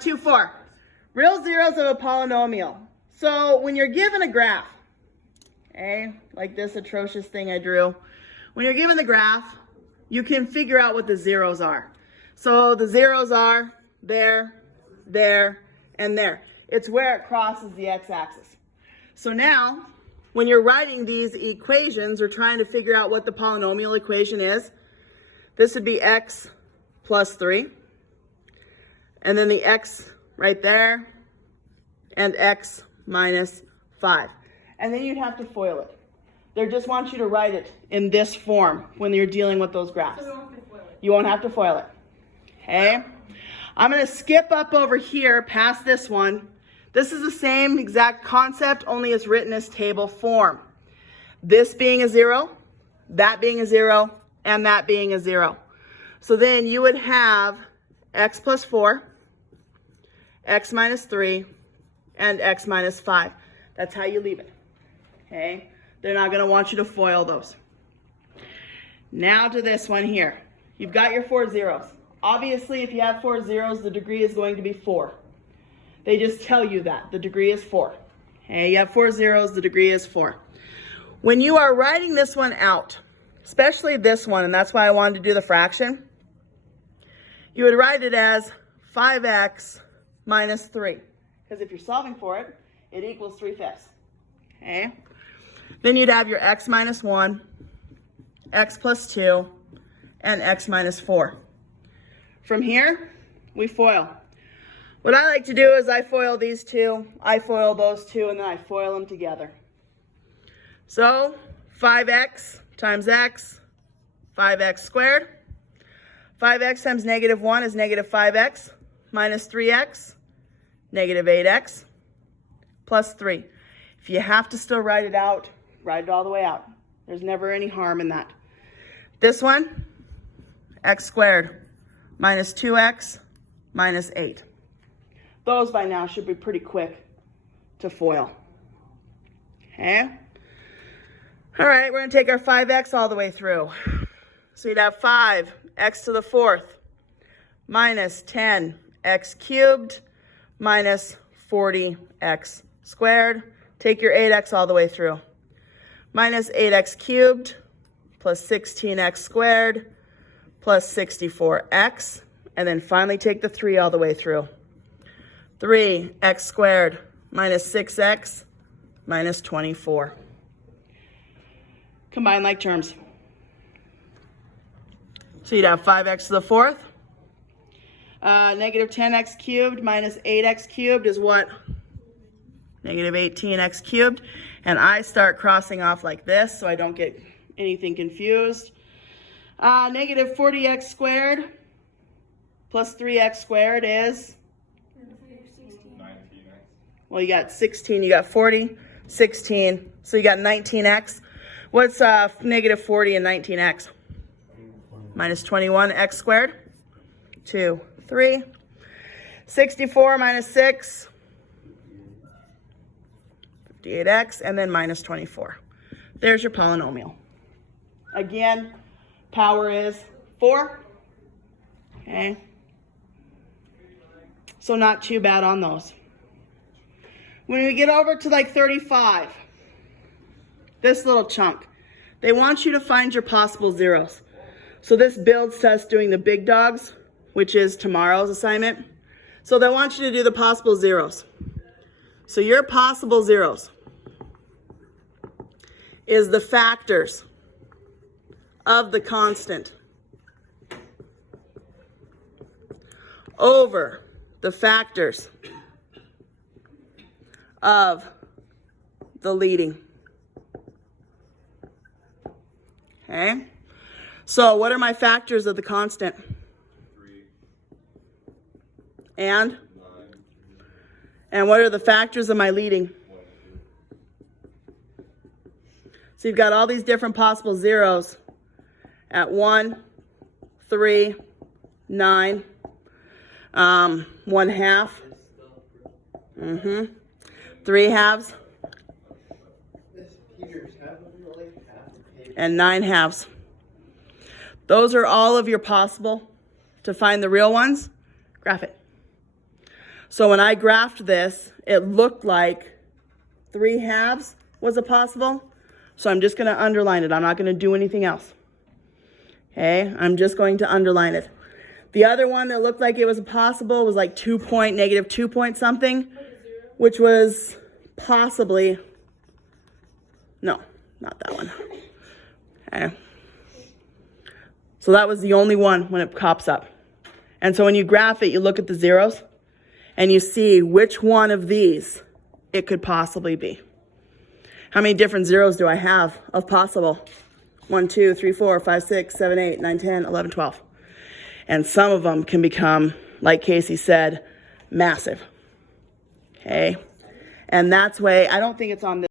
2, 4. Real zeros of a polynomial. So when you're given a graph, okay, like this atrocious thing I drew, when you're given the graph, you can figure out what the zeros are. So the zeros are there, there, and there. It's where it crosses the x-axis. So now, when you're writing these equations or trying to figure out what the polynomial equation is, this would be x plus 3, and then the x right there, and x minus 5. And then you'd have to FOIL it. They just want you to write it in this form when you're dealing with those graphs. You won't have to FOIL it. Okay? I'm going to skip up over here past this one. This is the same exact concept, only it's written as table form. This being a 0, that being a 0, and that being a 0. So then you would have x plus 4, x minus 3, and x minus 5. That's how you leave it. Okay? They're not going to want you to FOIL those. Now to this one here. You've got your 4 zeros. Obviously, if you have 4 zeros, the degree is going to be 4. They just tell you that. The degree is 4. Okay? You have 4 zeros, the degree is 4. When you are writing this one out, especially this one, and that's why I wanted to do the fraction, you would write it as 5x minus 3. Because if you're solving for it, it equals 3/5. Okay? Then you'd have your x minus 1, x plus 2, and x minus 4. From here, we FOIL. What I like to do is I FOIL these two, I FOIL those two, and then I FOIL them together. So 5x times x, 5x squared. 5x times negative 1 is negative 5x, minus 3x, negative 8x, plus 3. If you have to still write it out, write it all the way out. There's never any harm in that. This one, x squared, minus 2x, minus 8. Those by now should be pretty quick to FOIL. Okay? All right, we're going to take our 5x all the way through. So you'd have 5x to the 4th minus 10x cubed minus 40x squared. Take your 8x all the way through. Minus 8x cubed plus 16x squared plus 64x. And then finally take the 3 all the way through. 3x squared minus 6x minus 24. Combine like terms. So you'd have 5x to the 4th. Negative 10x cubed minus 8x cubed is what? Negative 18x cubed. And I start crossing off like this so I don't get anything confused. Negative 40x squared plus 3x squared is? 19x. Well, you got 16, you got 40, 16, so you got 19x. What's negative 40 and 19x? Minus 21x squared. 2, 3. 64 minus 6. 58x, and then minus 24. There's your polynomial. Again, power is 4. Okay. So not too bad on those. When we get over to like 35, this little chunk, they want you to find your possible zeros. So this builds to us doing the big dogs, which is tomorrow's assignment. So they want you to do the possible zeros. So your possible zeros is the factors of the constant over the factors of the leading. Okay? So what are my factors of the constant? 3. And? 9. And what are the factors of my leading? 1, 2. So you've got all these different possible zeros at 1, 3, 9, 1/2, 3 halves, and 9 halves. Those are all of your possible. To find the real ones, graph it. So when I graphed this, it looked like 3 halves was a possible. So I'm just going to underline it. I'm not going to do anything else. Okay, I'm just going to underline it. The other one that looked like it was possible was like negative 2 point something, which was possibly, no, not that one. Okay. So that was the only one when it pops up. And so when you graph it, you look at the zeros and you see which one of these it could possibly be. How many different zeros do I have of possible? 1, 2, 3, 4, 5, 6, 7, 8, 9, 10, 11, 12. And some of them can become, like Casey said, massive. Okay? And that's why I don't think it's on this.